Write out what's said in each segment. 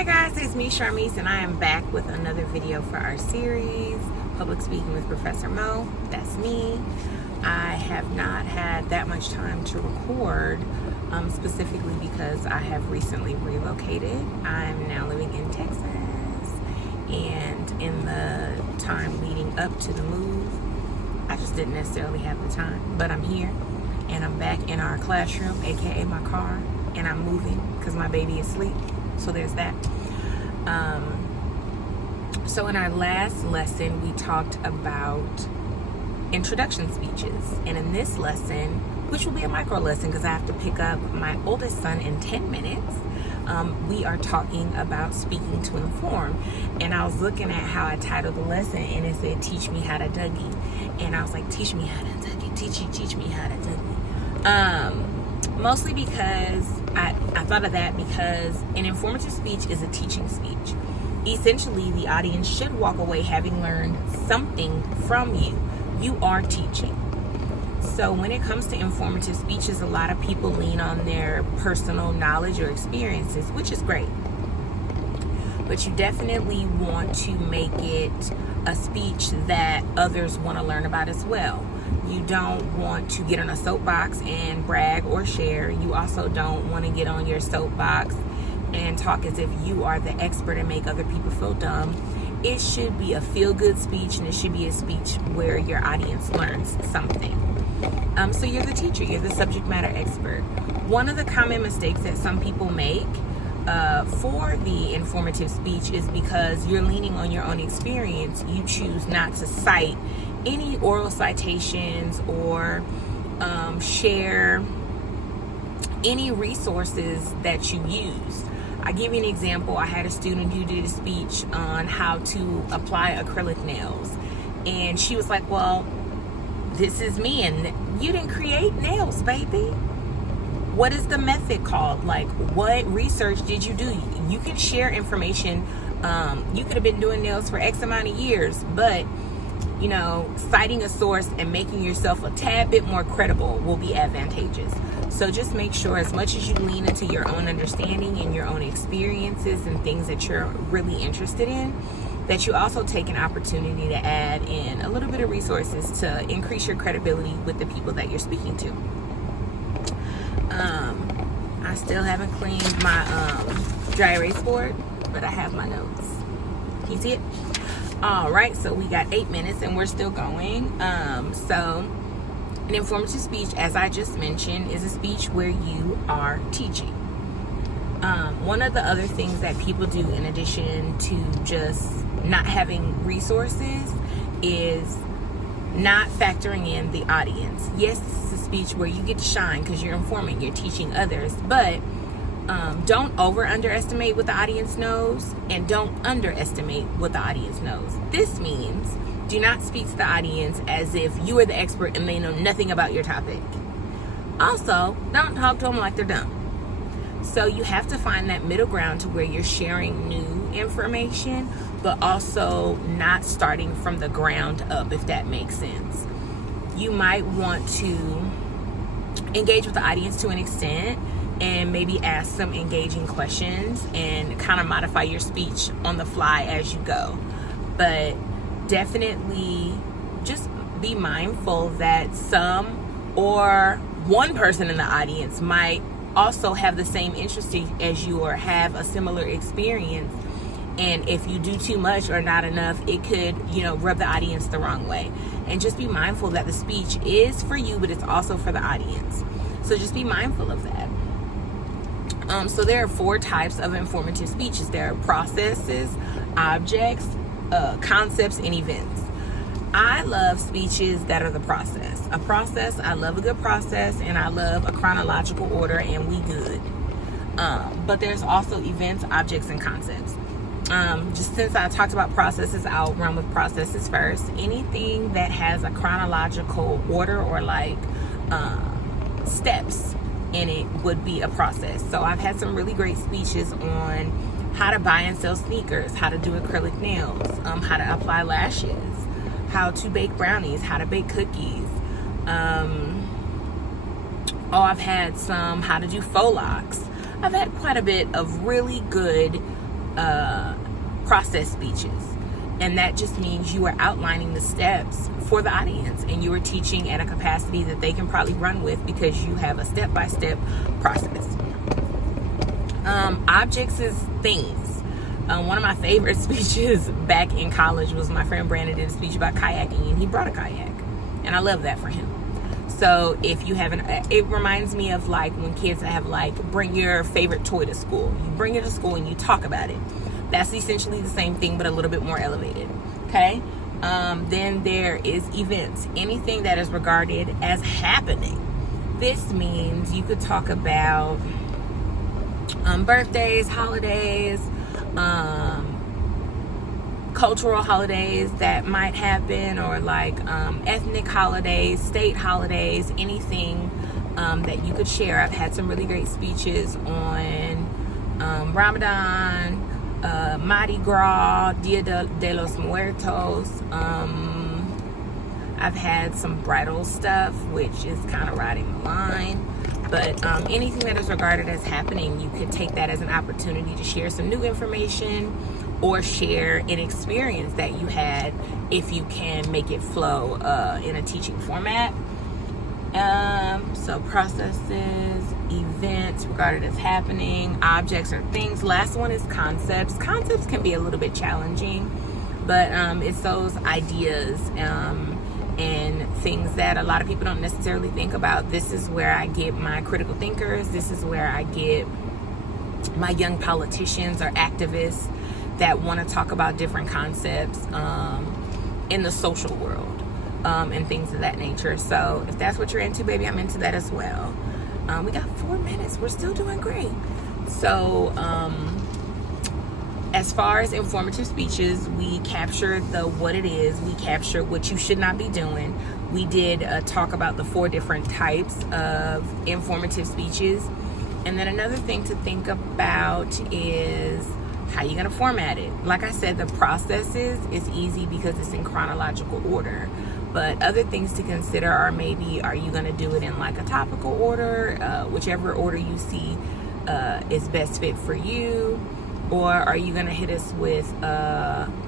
Hi guys, it's me Charmise and I am back with another video for our series, Public Speaking with Professor Mo. That's me. I have not had that much time to record, specifically because I have recently relocated. I'm now living in Texas, and in the time leading up to the move, I just didn't necessarily have the time. But I'm here and I'm back in our classroom, aka my car, and I'm moving because my baby is asleep. So there's that. So in our last lesson, we talked about introduction speeches. And in this lesson, which will be a micro lesson because I have to pick up my oldest son in 10 minutes, we are talking about speaking to inform. And I was looking at how I titled the lesson and it said, teach me how to Dougie. And I was like, teach me how to Dougie, teach me how to Dougie. Mostly because I thought of that because an informative speech is a teaching speech. Essentially, the audience should walk away having learned something from you. You are teaching. So when it comes to informative speeches, a lot of people lean on their personal knowledge or experiences, which is great. But you definitely want to make it a speech that others want to learn about as well. You don't want to get on a soapbox and brag or share. You also don't want to get on your soapbox and talk as if you are the expert and make other people feel dumb. It should be a feel-good speech, and it should be a speech where your audience learns something. So you're the teacher, you're the subject matter expert. One of the common mistakes that some people make for the informative speech is because you're leaning on your own experience, you choose not to cite any oral citations or share any resources that you use. I give you an example. I had a student who did a speech on how to apply acrylic nails, and she was like, well, this is me, and you didn't create nails, baby. What is the method called? Like, what research did you do? You can share information. You could have been doing nails for X amount of years, but you know, citing a source and making yourself a tad bit more credible will be advantageous. So just make sure, as much as you lean into your own understanding and your own experiences and things that you're really interested in, that you also take an opportunity to add in a little bit of resources to increase your credibility with the people that you're speaking to. I still haven't cleaned my dry erase board, but I have my notes. Can you see it? All right, so we got 8 minutes and we're still going. So an informative speech, as I just mentioned, is a speech where you are teaching. One of the other things that people do in addition to just not having resources is not factoring in the audience. Yes, this is a speech where you get to shine because you're informing, you're teaching others, but don't underestimate what the audience knows, and don't underestimate what the audience knows. This means do not speak to the audience as if you are the expert and they know nothing about your topic. Also, don't talk to them like they're dumb. So you have to find that middle ground to where you're sharing new information, but also not starting from the ground up, if that makes sense. You might want to engage with the audience to an extent and maybe ask some engaging questions and kind of modify your speech on the fly as you go. But definitely just be mindful that some or one person in the audience might also have the same interest as you or have a similar experience. And if you do too much or not enough, it could, rub the audience the wrong way. And just be mindful that the speech is for you, but it's also for the audience. So just be mindful of that. So there are 4 types of informative speeches. There are processes, objects, concepts, and events. I love speeches that are the process. A process, I love a good process, and I love a chronological order, and we good. But there's also events, objects, and concepts. Just since I talked about processes, I'll run with processes first. Anything that has a chronological order or steps in it would be a process. So I've had some really great speeches on how to buy and sell sneakers, how to do acrylic nails, how to apply lashes, how to bake brownies, how to bake cookies. I've had some how to do faux locks. I've had quite a bit of really good process speeches. And that just means you are outlining the steps for the audience, and you are teaching at a capacity that they can probably run with because you have a step-by-step process. Objects is things. One of my favorite speeches back in college was my friend Brandon did a speech about kayaking, and he brought a kayak, and I love that for him. So if you have it reminds me of like when kids have like bring your favorite toy to school. You bring it to school and you talk about it. That's essentially the same thing, but a little bit more elevated. Okay. Then there is events, anything that is regarded as happening. This means you could talk about birthdays, holidays, cultural holidays that might happen, or like ethnic holidays, state holidays, anything that you could share. I've had some really great speeches on Ramadan, Mardi Gras, Dia de los Muertos. I've had some bridal stuff, which is kind of riding the line. But anything that is regarded as happening, you could take that as an opportunity to share some new information or share an experience that you had, if you can make it flow in a teaching format. So processes, events regarded as happening, objects or things. Last one is concepts. Concepts can be a little bit challenging, but it's those ideas and things that a lot of people don't necessarily think about. This is where I get my critical thinkers. This is where I get my young politicians or activists that want to talk about different concepts in the social world and things of that nature. So if that's what you're into, baby, I'm into that as well. We got 4 minutes. We're still doing great. So as far as informative speeches, we captured what it is. We captured what you should not be doing. We did talk about the 4 different types of informative speeches. And then another thing to think about is how you're going to format it. Like I said, the processes is easy because it's in chronological order. But other things to consider are maybe, are you going to do it in like a topical order, whichever order you see is best fit for you? Or are you going to hit us with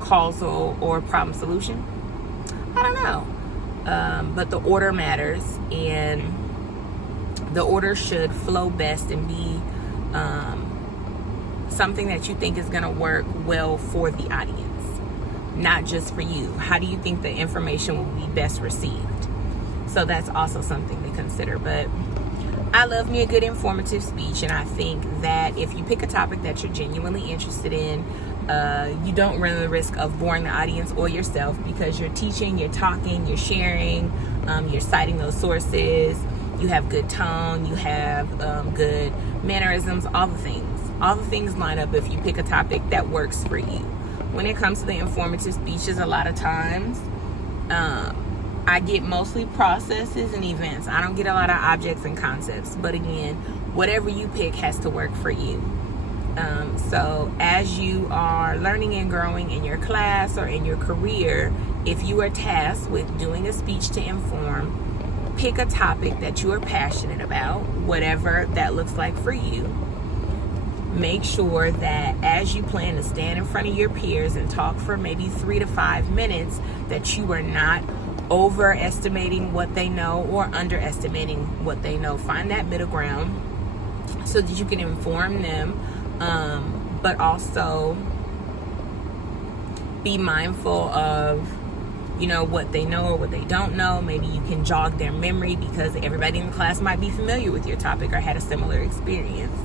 causal or problem solution? I don't know. But the order matters, and the order should flow best and be something that you think is going to work well for the audience, not just for you. How do you think the information will be best received? So that's also something to consider. But I love me a good informative speech, and I think that if you pick a topic that you're genuinely interested in, you don't run the risk of boring the audience or yourself, because you're teaching, you're talking, you're sharing, you're citing those sources, you have good tone, you have good mannerisms, all the things. All the things line up if you pick a topic that works for you. When it comes to the informative speeches, a lot of times, I get mostly processes and events. I don't get a lot of objects and concepts. But again, whatever you pick has to work for you. So as you are learning and growing in your class or in your career, if you are tasked with doing a speech to inform, pick a topic that you are passionate about, whatever that looks like for you. Make sure that as you plan to stand in front of your peers and talk for maybe 3 to 5 minutes, that you are not overestimating what they know or underestimating what they know. Find that middle ground so that you can inform them, but also be mindful of, what they know or what they don't know. Maybe you can jog their memory because everybody in the class might be familiar with your topic or had a similar experience.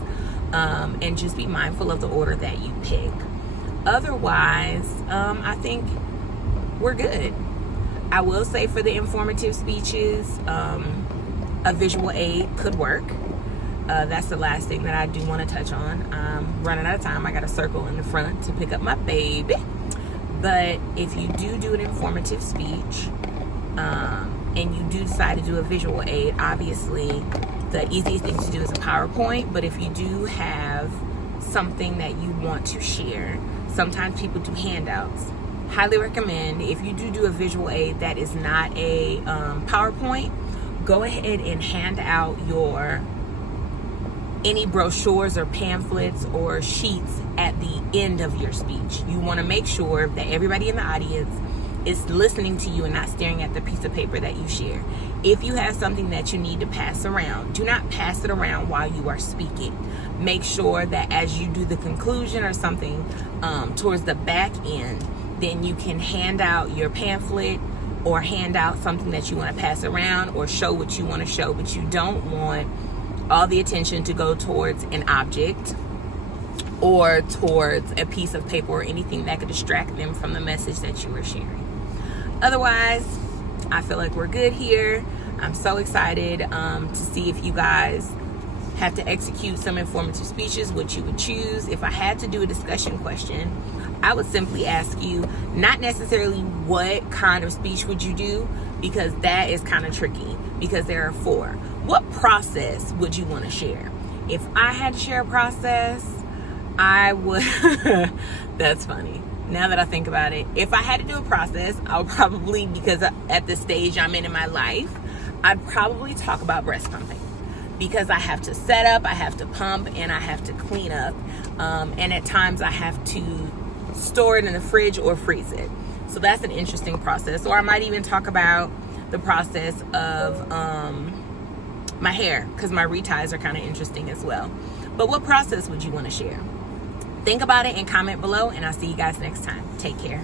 And just be mindful of the order that you pick. Otherwise, I think we're good. I will say for the informative speeches, a visual aid could work. That's the last thing that I do want to touch on. I'm running out of time. I got a circle in the front to pick up my baby. But if you do an informative speech, and you do decide to do a visual aid, obviously the easiest thing to do is a PowerPoint. But if you do have something that you want to share, sometimes people do handouts. Highly recommend, if you do a visual aid that is not a PowerPoint, go ahead and hand out your any brochures or pamphlets or sheets at the end of your speech. You want to make sure that everybody in the audience is listening to you and not staring at the piece of paper that you share. If you have something that you need to pass around, do not pass it around while you are speaking. Make sure that as you do the conclusion or something towards the back end, then you can hand out your pamphlet or hand out something that you want to pass around or show what you want to show, but you don't want all the attention to go towards an object or towards a piece of paper or anything that could distract them from the message that you were sharing. Otherwise, I feel like we're good here. I'm so excited to see if you guys have to execute some informative speeches, what you would choose. If I had to do a discussion question, I would simply ask you, not necessarily what kind of speech would you do, because that is kind of tricky, because there are 4. What process would you want to share? If I had to share a process, I would, that's funny. Now that I think about it, if I had to do a process, I'll probably, because at the stage I'm in my life, I'd probably talk about breast pumping, because I have to set up, I have to pump, and I have to clean up. And at times I have to store it in the fridge or freeze it. So that's an interesting process. Or I might even talk about the process of my hair, because my reties are kind of interesting as well. But what process would you want to share? Think about it and comment below, and I'll see you guys next time. Take care.